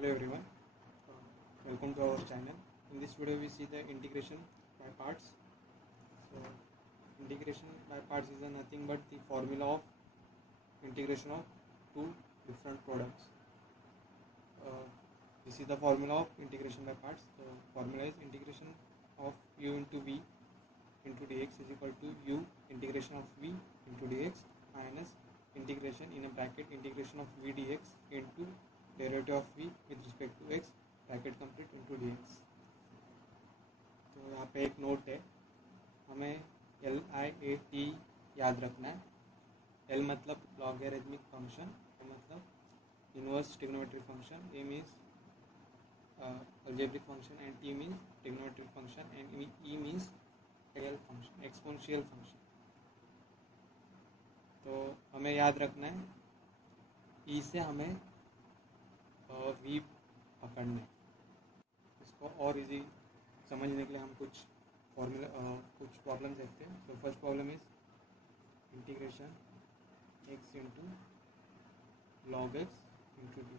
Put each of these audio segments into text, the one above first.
Hello everyone, welcome to our channel. In this video we see the integration by parts. So integration by parts is nothing but the formula of integration of two different products. This is the formula of integration by parts. The formula is integration of u into v into dx is equal to u integration of v into dx minus integration in a bracket integration of v dx into derivative of v with respect to x bracket complete into dx। तो यहाँ पे एक note है, हमें LIAT याद रखना है। L मतलब लॉगरिथमिक फंक्शन, मतलब inverse trigonometric function, A means algebraic function and T means trigonometric function and E means function, exponential function. तो हमें याद रखना है E से हमें v पकड़ने। इसको और इजी समझने के लिए हम कुछ फॉर्मूला कुछ प्रॉब्लम देखते हैं। तो first problem is integration x into log x into D.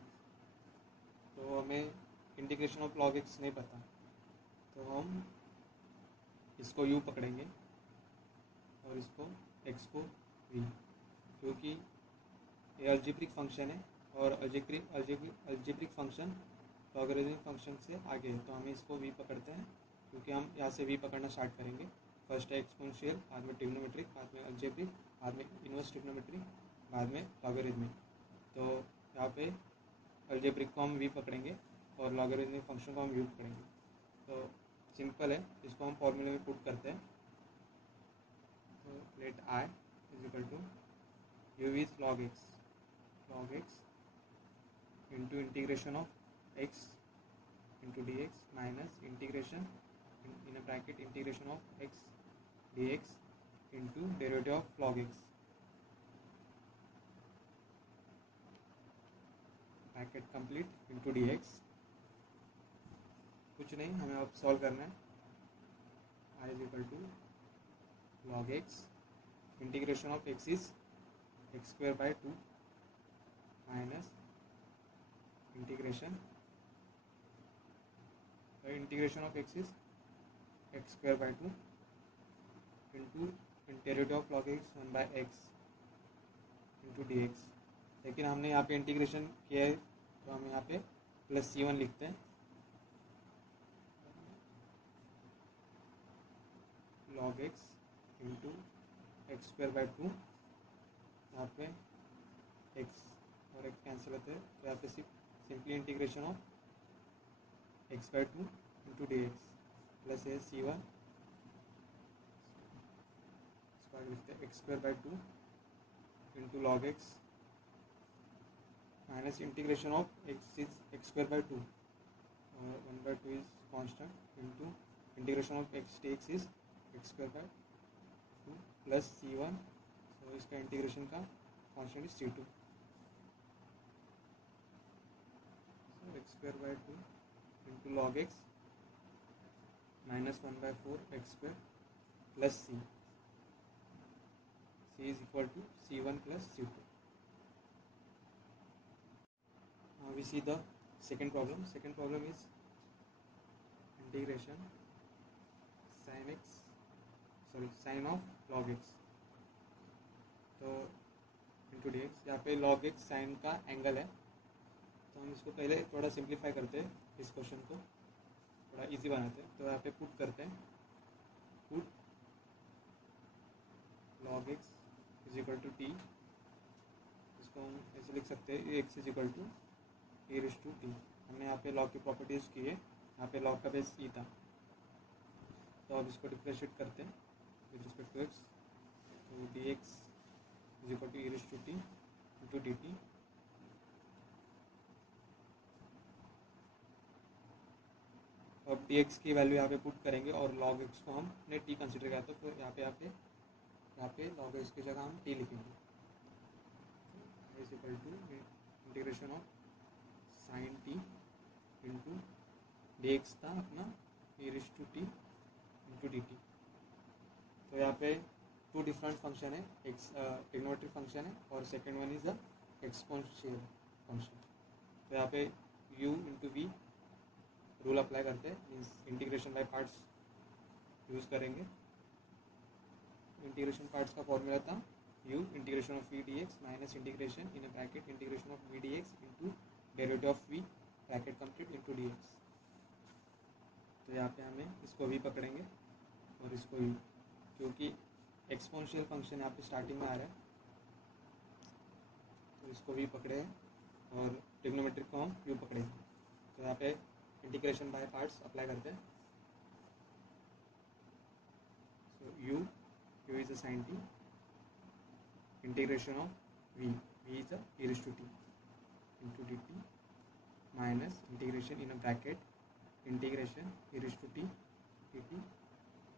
तो हमें इंटीग्रेशन ऑफ लॉग एक्स नहीं पता, तो हम इसको u पकड़ेंगे और इसको x को v, क्योंकि ये अलजेब्रिक फंक्शन है और अलजेब्रिक फंक्शन लॉगरिथमिक फंक्शन से आगे है। तो हमें इसको v पकड़ते हैं, क्योंकि हम यहाँ से v पकड़ना स्टार्ट करेंगे। फर्स्ट है एक्सपोनेंशियल, बाद में ट्रिग्नोमेट्रिक, बाद में अलजेब्रिक, बाद में इनवर्स ट्रिग्नोमेट्रिक, बाद में लॉगरिथमिक। तो यहाँ पे अलजेब्रिक को हम v पकड़ेंगे और लॉगरिथमिक फंक्शन को हम u पकड़ेंगे। तो सिंपल है, इसको हम फॉर्मूले में पुट करते हैं। तो let i is equal to u is log x into integration of x into dx minus integration in a bracket integration of x dx into derivative of log x bracket complete into dx। कुछ नहीं, हमें अब solve करना है। I is equal to log x integration of x is x square by 2 minus integration of x is x square by 2 into derivative of log x 1 by x into dx। लेकिन हमने यहाँ पे integration किया है, तो हम यहाँ पे प्लस c1 लिखते हैं। log x into x square by 2, यहाँ पे x और x कैंसिल होते हैं, तो यहाँ पे simply integration of x by 2 into d x plus है c1, इसको आगे लिखते हैं x square by 2 into log x minus integration of x square by 2 और 1 by 2 is constant into integration of x dx is x square by 2 plus c1, तो इसका integration का constant is c2। x square by 2 into log x minus 1 by 4 x square plus c is equal to c1 plus c2। Now we see the second problem. Second problem is integration sin of log x तो into dx। यहाँ पे log x sin का angle है, तो हम इसको पहले थोड़ा सिंप्लीफाई करते हैं, इस क्वेश्चन को थोड़ा इजी बनाते हैं। तो यहाँ पे पुट करते हैं, put log x is equal to T, इसको हम ऐसे लिख सकते हैं x is equal to e raise to T. हमने यहाँ पे लॉग की प्रॉपर्टीज की है, यहाँ पे लॉग का बेस e था, तो अब इसको डिफरेंशिएट करते हैं विद रिस्पेक्ट टू x। तो D X is equal to e raise to T into D T. अब dx की वैल्यू यहाँ पे पुट करेंगे और log x को हमने t कंसिडर किया, तो फिर यहाँ पे log x की जगह हम t लिखेंगे। Is equal to integration of sine t into dx था अपना e raise to t into D t. तो यहाँ पे टू डिफरेंट फंक्शन है, एक ट्रिग्नोमेट्रिक फंक्शन है और second one is the exponential function. तो यहाँ पे u into v rule apply करते हैं, means integration by parts use करेंगे। इंटीग्रेशन पार्ट्स का फॉर्मूला था u integration of v d x minus integration in a bracket integration of v d x into derivative of v bracket complete into d x. तो यहाँ पे हमें इसको भी पकड़ेंगे और इसको यू, क्योंकि एक्सपोनेंशियल फंक्शन यहाँ पे स्टार्टिंग में आ रहा है तो इसको भी पकड़े हैं और ट्रिग्नोमेट्रिक को हम यू पकड़े। तो यहाँ पे इंटीग्रेशन बाय पार्ट्स अप्लाई करते हैं। So u is a sine t integration of v is a e raised to t into dt minus integration in a bracket integration e raised to t dt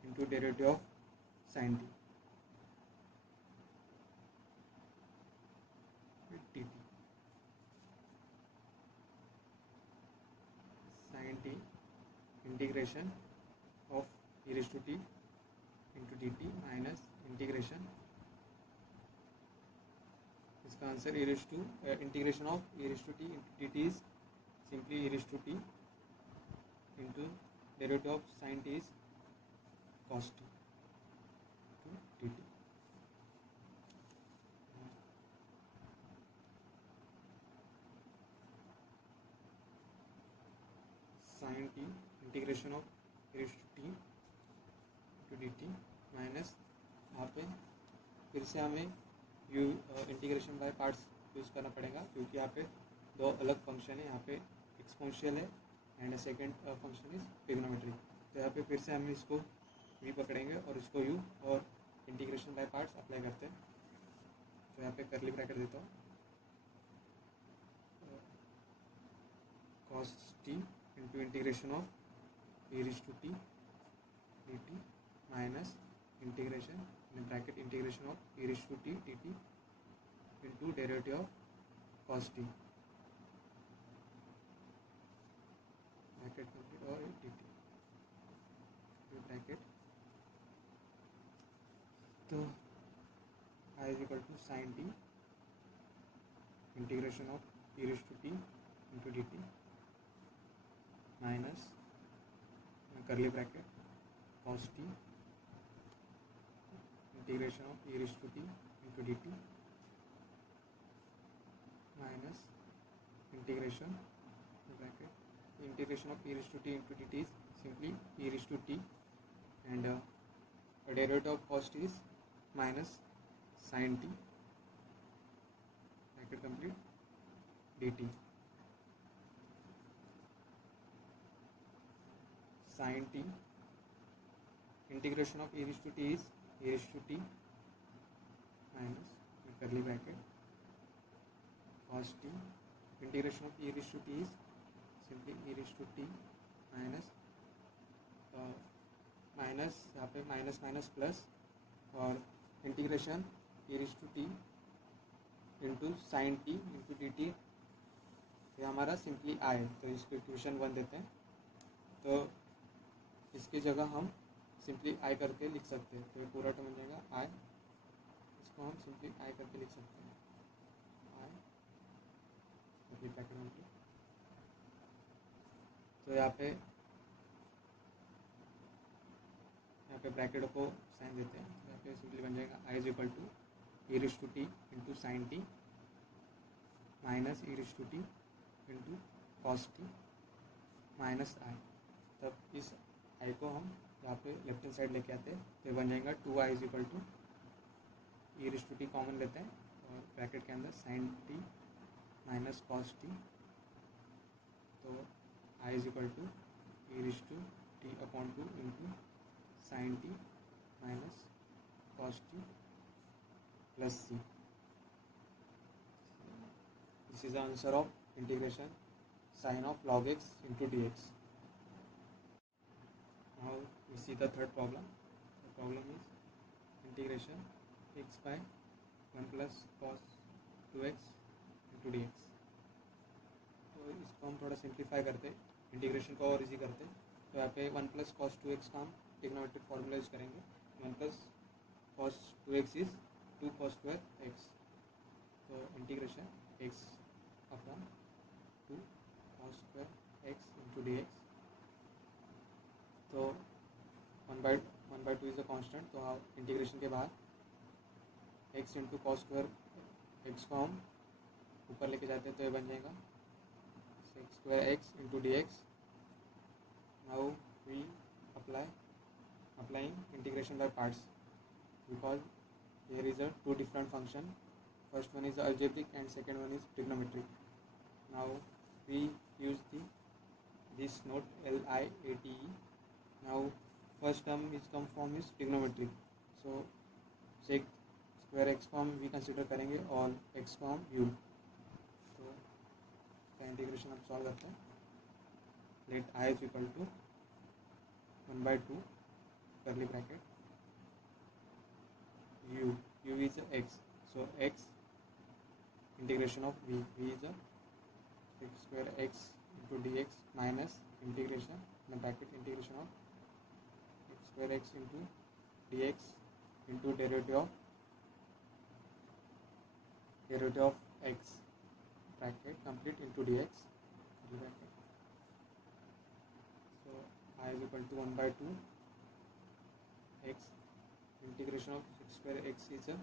into derivative of sine t dt sine t integration of e raised to t into dt minus integration, इसका answer e raised to integration of e raised to t into dt is simply e raised to t into derivative of sin t is cos t to dt। sin t integration of e raised to t to dt minus यहाँ पे फिर से हमें you integration by parts use करना पड़ेगा, क्योंकि यहाँ पे दो अलग फंक्शन है, यहाँ पे एक्सपोनेंशियल है and second function is trigonometric. तो यहाँ पे फिर से हम इसको वी पकड़ेंगे और इसको यू और इंटीग्रेशन बाय पार्ट्स अप्लाई करते हैं। तो यहाँ पे करली ब्रैकेट देता हूँ, cos t into integration of e raised to t dt minus integration in bracket integration of e raised to t dt into derivative of cos t bracket complete और dt bracket. तो I is equal to sine t integration of e raised to t into dt minus curly bracket cos t integration of e raised to t into dt minus integration bracket integration of e raised to t into dt is simply e raised to t and derivative of cos t is minus sin t bracket complete dt sin t integration of e raised to t is e raised to t minus curly bracket cos t integration of e raised to t is simply e raised to t minus minus यहाँ पे minus minus plus और integration e raised to t into sine T into D T, ये हमारा simply आए। तो इसको equation 1 देते हैं, तो इसकी जगह हम सिंपली आई करके लिख सकते हैं। तो ये पूरा टर्म बन जाएगा आई, इसको हम सिंपली आई करके लिख सकते हैं आई ब्रैकेट। तो यहाँ पे ब्रैकेट को साइन देते हैं, तो यहाँ पे सिंपली बन जाएगा I is equal to e raised to t into sine t minus e raised to t into cos t minus I. तब इस आई को हम यहाँ पे लेफ्ट हैंड साइड लेके आते हैं, तो बन जाएगा 2i is equal to e raised to t common लेते हैं और ब्रैकेट के अंदर sine t minus cos t. तो i is equal to e raised to t upon 2 into sine t minus cos t plus c. This is the answer of integration sine of log x into dx. Now we see the third problem. The problem is integration x by 1 plus cos 2x into dx. तो इसको हम थोड़ा simplify करते हैं, integration को और easy करते हैं। तो यहाँ पे 1 plus cos 2x का हम ट्रिग्नोमेट्रिक फॉर्मूला यूज करेंगे। 1 plus cos 2x is 2 cos square x। तो integration x upon 2 cos square x into dx. तो one by two is a constant, तो आप इंटीग्रेशन के बाद x into cos square x को हम ऊपर लेके जाते हैं तो ये बन जाएगा sec square x into d x. Now we applying integration by parts, because here is a two different function. First one is algebraic and second one is trigonometric. Now we use this note LIATE. Now first term is come form is trigonometric, so sec square x को हम we consider करेंगे और x को हम u. तो इसका integration अब solve करते हैं. Let I is equal to 1/2 curly bracket u is x, so x integration of v is a sec square x into dx minus integration in the bracket integration of x square x into dx into derivative of x bracket complete into dx curly bracket. So I is equal to 1/2 x integration of sec square x is a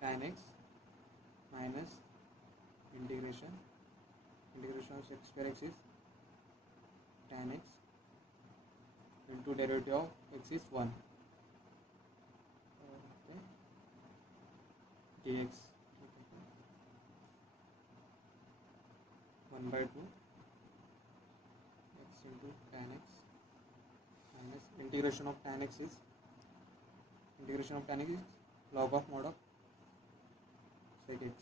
tan x minus integration of sec square x is tan x into derivative of x is 1 dx 1/2 x into tan x minus integration of tan x is log of mod of sec x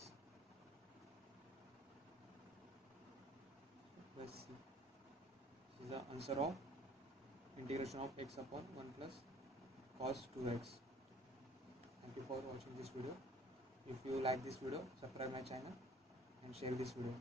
plus c. This is the answer of integration of x upon 1 plus cos 2x. Thank you for watching this video. If you like this video, subscribe my channel and share this video.